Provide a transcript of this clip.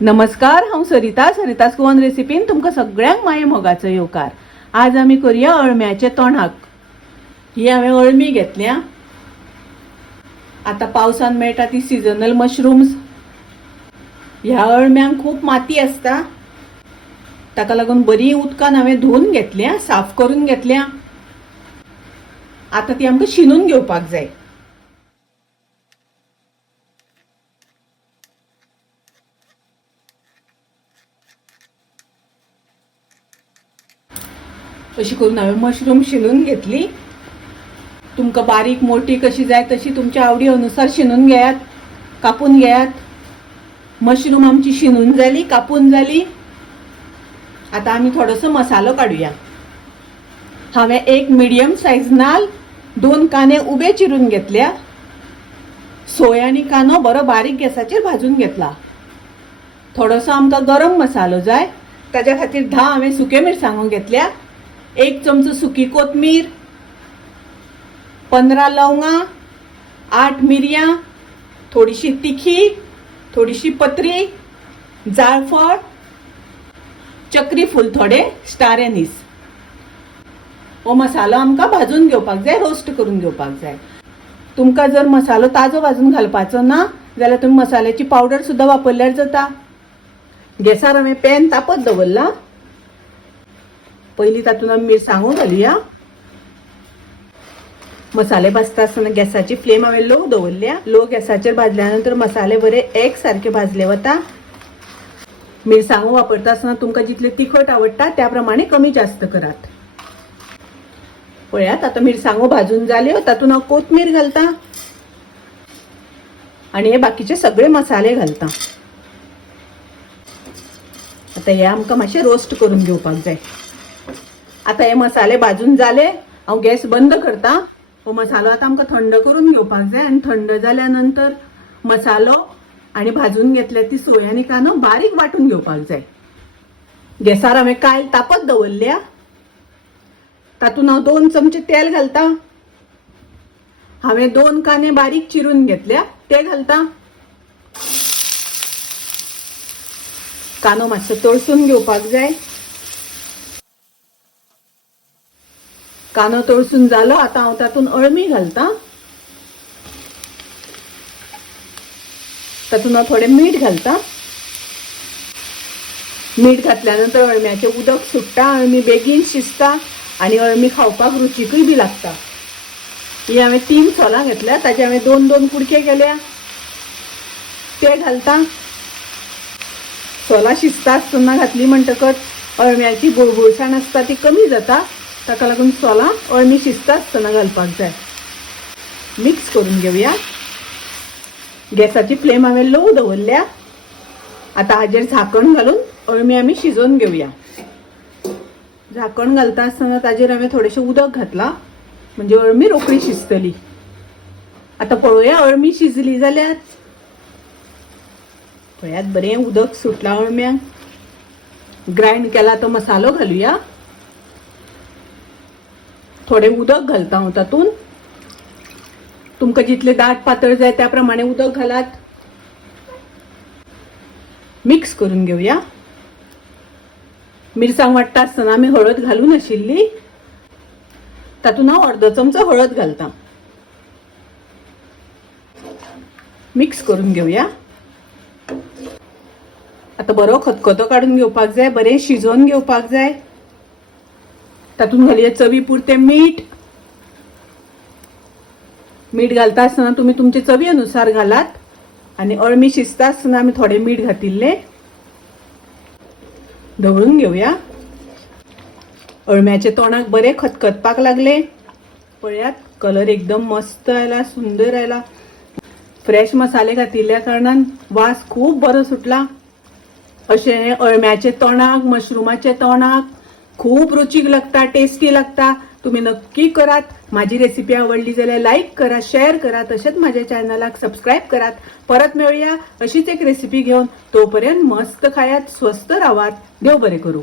नमस्कार, हांव सरितास गोवन रेसिपीन तुमकां सगळ्यांक माये मोगाचो येवकार। आज आमी करूया अळम्याचे तोंडाक। ही हांवें अळमी घेतल्या। आता पावसान मेळटा ती सीजनल मशरूम्स। ह्या अळम्यांक खूप माती असता, ताका लागून बरी उदकान हांवें धुवन घेतल्या, साफ करून घेतल्या। आता ती आमकां शिनून घेवपाक जाय। अशी करून हांवें मशरूम शिनून घेतली। तुमकां बारीक मोठी कशी जाय तशी तुमच्या आवडी अनुसार शिनून घेयात, कापून घेयात। मशरूम आमची शिनून जाली, कापून जाली। आता आमी थोडोसो मसालो काडूया। हांवें एक मिडियम साइज नाल, 2 कांदे उबे चिरून घेतल्या। सोय आनी कांदो बरो बारीक गॅसाचेर भाजून घेतला। थोडोसो आमकां गरम मसालो जाय, ताच्या खातीर 10 हांवें सुके मिरसांगो घेतल्या। 1 चमचो सुकी कोथमीर, 15 लवंगा, 8 मिरयां, थोडीशी तिखी, थोडीशी पत्री, जायफळ, चक्री फूल थोडे, स्टार एनीस। हो मसालो आमकां भाजून घेवपाक जाय, रोस्ट करून घेवपाक जाय। तुमकां जर मसालो ताजो भाजून घालपाचो ना जाल्यार तुम्ही मसाल्याची पावडर सुद्धा वापरल्यार जाता। गॅसार हांवें पॅन तापत दवरला। पयलीं तातूंत आमी मिरसांगो घालुया। मसाले भाजता आसतना गॅसाची फ्लेम हांवें लो दवरल्या। लो गॅसाचेर भाजल्या नंतर मसाले बरे एक सारखे भाजले वता। मिरसांगो वापरता आसतना तुमकां जितले तिखट आवडटा त्या प्रमाणे कमी जास्त करात। पळयात, आता मिरसांगो भाजून जाल्यो, तातूंत हांव कोथमीर घालता आनी हे बाकीचे सगळे मसाले घालता। आता हे आमकां मातशे रोस्ट करून घेवपाक जाय। आता हे मसाले भाजून जाले, हांव गॅस बंद करता। हो मसालो आता आमकां थंड करून घेवपाक जाय आनी थंड जाल्या नंतर मसालो आनी भाजून घेतल्या ती सोय आनी कांदो बारीक वाटून घेवपाक जाय। गॅसार हांवें कायल तापत दवरल्या। तातूंत हांव 2 चमचे तेल घालता। हांवें 2 कांदे बारीक चिरून घेतल्या, ते घालता। कांदो मातसो तळसून घेवपाक जाय। कांदो तळसून जालो, आता हांव तातूंत अळमी घालता। तातूंत हांव थोडें मीठ घालता। मीठ घातल्यानंतर अळम्याचें उदक सुट्टा, अळमी बेगीन शिजता आनी अळमी खावपाक रुचीकूय बी लागता। ही हांवें 3 सोलां घेतल्या, ताचे हांवें 2-2 कुडके केल्या, ते घालता। सोलां शिजता आसतना घातली म्हणटकच अळम्याची बुळबुळसाण आसता ती कमी जाता, ताका लागून सोलां अळमी शिजता आसतना घालपाक जाय। मिक्स करून घेवया। गॅसाची फ्लेम हांवें लो दवरल्या। आता हाजेर झाकण घालून अळमी आमी शिजोवन घेवया। झाकण घालता आसतना ताजेर हांवें थोडेशें उदक घातला, म्हणजे अळमी रोखडी शिजतली। आता पळोवया अळमी शिजली जाल्यार। पळयात, बरें उदक सुटला अळम्यांक। ग्राइंड केला तो मसालो घालुया। थोडे उदक घालता हांव तातूंत। तुमकां जितले दाट पातळ जाय त्या प्रमाणे उदक घालात। मिक्स करून घेवया। मिरसांग वाटता आसतना आमी हळद घालून आशिल्ली, तातूंत हांव अर्दो चमचो हळद घालता। मिक्स करून घेवया। आता बरो खतखतो काडून घेवपाक जाय, बरें शिजोवन घेवपाक जाय। तातूंत घालुया चवी पुरते मीठ। मीठ घालता आसतना तुमी तुमचे चवी अनुसार घालात आनी अळमी शिजता आसतना आमी थोडे मीठ घातिल्ले। ढवळून घेवया। अळम्याचे तोंडाक बरे खतखतपाक लागले। पळयात, कलर एकदम मस्त आयला, सुंदर आयला। फ्रेश मसाले घातिल्ल्या कारणान वास खूब बरो सुटला। अशें अळम्याचे तोंडाक, मशरूमाचे तोंडाक खूब रुचीक लागता, टेस्टी लागता। तुम्ही नक्की करात। माझी रेसिपी आवडली जाल्यार लाईक करा, शेअर करा, तसेच माझ्या चॅनलाक सबस्क्राईब करात। परत मिळूया अशीच एक रेसिपी घेऊन। तोपर्यंत मस्त खायात, स्वस्त राहात। देव बरे करू।